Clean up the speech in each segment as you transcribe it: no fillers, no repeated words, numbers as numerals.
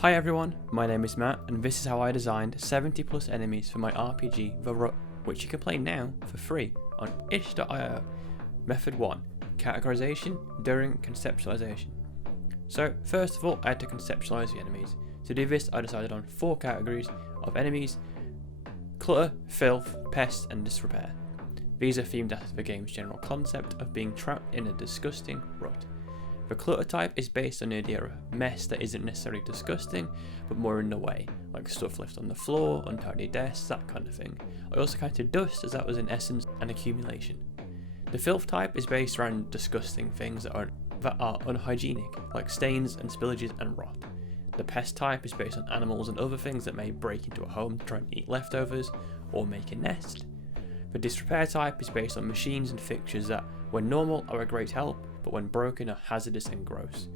Hi everyone, my name is Matt and this is how I designed 70 plus enemies for my RPG The Rut, which you can play now for free on itch.io. Method 1. Categorization during conceptualization. So first of all I had to conceptualize the enemies. To do this I decided on 4 categories of enemies: clutter, filth, pest and disrepair. These are themed after the game's general concept of being trapped in a disgusting rut. The clutter type is based on the idea of mess that isn't necessarily disgusting, but more in the way, like stuff left on the floor, untidy desks, that kind of thing. I also counted dust as that was in essence an accumulation. The filth type is based around disgusting things that are unhygienic, like stains and spillages and rot. The pest type is based on animals and other things that may break into a home to try and eat leftovers or make a nest. The disrepair type is based on machines and fixtures that, when normal, are a great help, but when broken are hazardous and gross.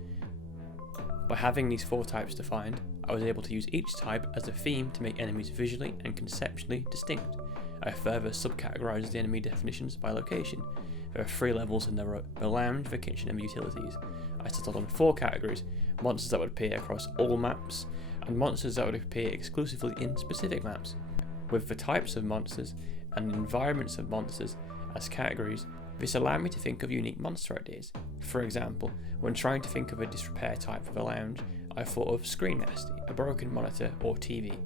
By having these 4 types defined, I was able to use each type as a theme to make enemies visually and conceptually distinct. I further subcategorized the enemy definitions by location. There are 3 levels in the lounge, the kitchen and the utilities. I settled on 4 categories: monsters that would appear across all maps, and monsters that would appear exclusively in specific maps. With the types of monsters and environments of monsters as categories, this allowed me to think of unique monster ideas. For example, when trying to think of a disrepair type for the lounge, I thought of screen nasty, a broken monitor or TV,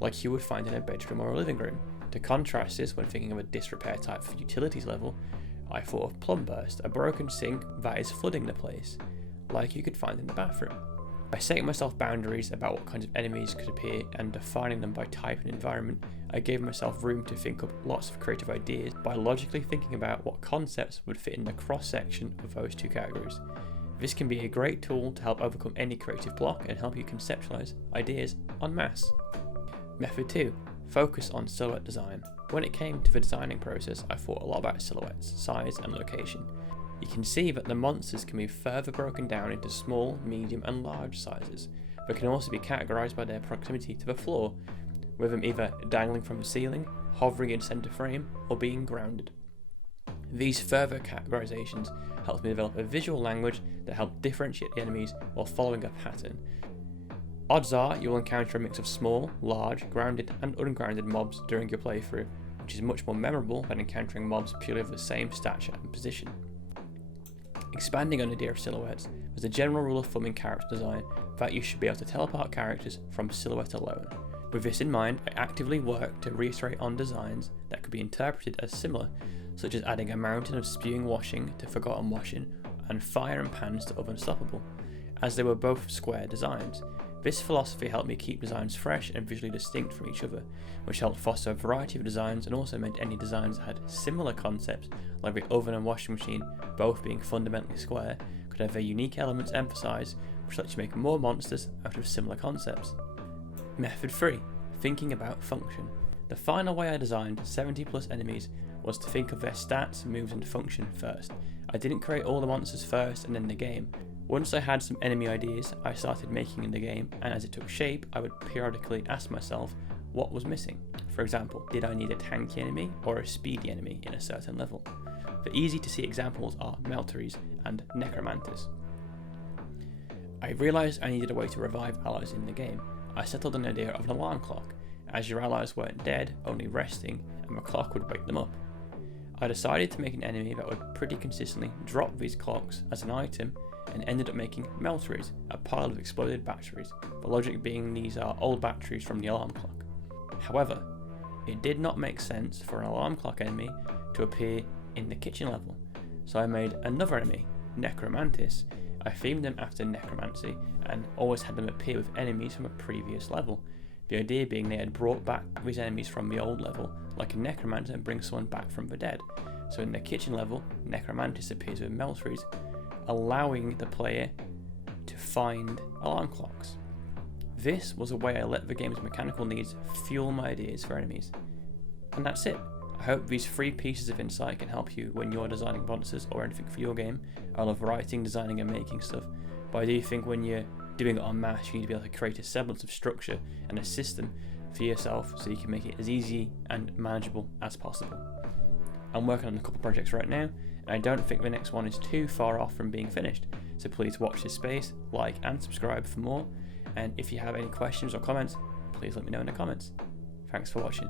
like you would find in a bedroom or a living room. To contrast this, when thinking of a disrepair type for utilities level, I thought of plumb burst, a broken sink that is flooding the place, like you could find in the bathroom. By setting myself boundaries about what kinds of enemies could appear and defining them by type and environment, I gave myself room to think up lots of creative ideas by logically thinking about what concepts would fit in the cross-section of those 2 categories. This can be a great tool to help overcome any creative block and help you conceptualize ideas en masse. Method 2. Focus on silhouette design. When it came to the designing process, I thought a lot about silhouettes, size and location. You can see that the monsters can be further broken down into small, medium and large sizes, but can also be categorized by their proximity to the floor, with them either dangling from the ceiling, hovering in center frame, or being grounded. These further categorizations helped me develop a visual language that helped differentiate the enemies while following a pattern. Odds are you will encounter a mix of small, large, grounded and ungrounded mobs during your playthrough, which is much more memorable than encountering mobs purely of the same stature and position. Expanding on the idea of silhouettes, there's a general rule of thumb in character design that you should be able to tell apart characters from silhouette alone. With this in mind, I actively worked to reiterate on designs that could be interpreted as similar, such as adding a mountain of spewing washing to forgotten washing and fire and pans to unstoppable, as they were both square designs. This philosophy helped me keep designs fresh and visually distinct from each other, which helped foster a variety of designs and also meant any designs that had similar concepts, like the oven and washing machine both being fundamentally square, could have their unique elements emphasised, which lets you make more monsters out of similar concepts. Method 3. Thinking about function. The final way I designed 70 plus enemies was to think of their stats, moves and function first. I didn't create all the monsters first and then the game. Once I had some enemy ideas, I started making in the game, and as it took shape, I would periodically ask myself what was missing. For example, did I need a tanky enemy or a speedy enemy in a certain level? The easy to see examples are Meltaries and Necromantis. I realised I needed a way to revive allies in the game. I settled on the idea of an alarm clock, as your allies weren't dead, only resting, and the clock would wake them up. I decided to make an enemy that would pretty consistently drop these clocks as an item, and ended up making Meltaries, a pile of exploded batteries, the logic being these are old batteries from the alarm clock. However, it did not make sense for an alarm clock enemy to appear in the kitchen level, so I made another enemy, Necromantis. I themed them after necromancy and always had them appear with enemies from a previous level, the idea being they had brought back these enemies from the old level, like a necromancer brings someone back from the dead. So in the kitchen level, Necromantis appears with Meltaries, allowing the player to find alarm clocks. This was a way I let the game's mechanical needs fuel my ideas for enemies. And that's it. I hope these 3 pieces of insight can help you when you're designing monsters or anything for your game. I love writing, designing and making stuff, but I do think when you're doing it en masse, you need to be able to create a semblance of structure and a system for yourself so you can make it as easy and manageable as possible. I'm working on a couple projects right now, and I don't think the next one is too far off from being finished, so please watch this space, like and subscribe for more, And if you have any questions or comments, please let me know in the comments. Thanks for watching.